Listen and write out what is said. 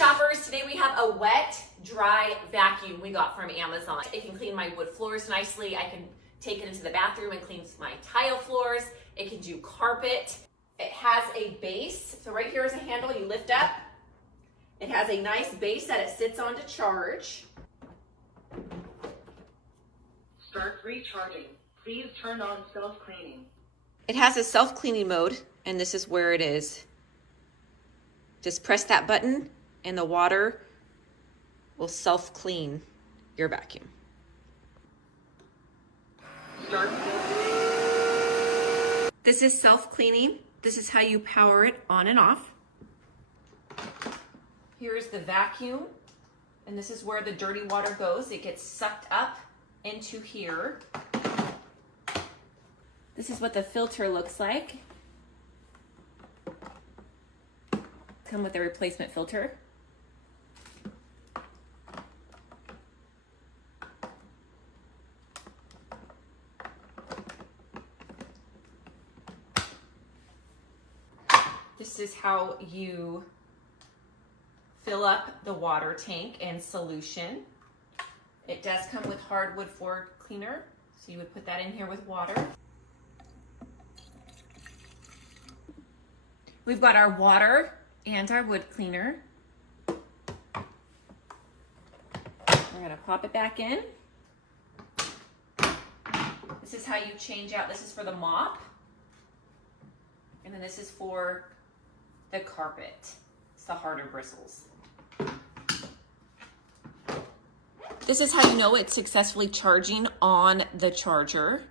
shoppers, today we have a wet, dry vacuum we got from Amazon. It can clean my wood floors nicely. I can take it into the bathroom and clean my tile floors. It can do carpet. It has a base. So right here is a handle you lift up. It has a nice base that it sits on to charge. Start recharging. Please turn on self-cleaning. It has a self-cleaning mode, and this is where it is. Just press that button and the water will self-clean your vacuum. Start. This is self-cleaning. This is how you power it on and off. Here's the vacuum, and this is where the dirty water goes. It gets sucked up into here. This is what the filter looks like. Come with a replacement filter. This is how you fill up the water tank and solution. It does come with hardwood floor cleaner, so you would put that in here with water. We've got our water and our wood cleaner. We're gonna pop it back in. This is how you change out, this is for the mop. And then this is for the carpet. It's the harder bristles. This is how you know it's successfully charging on the charger.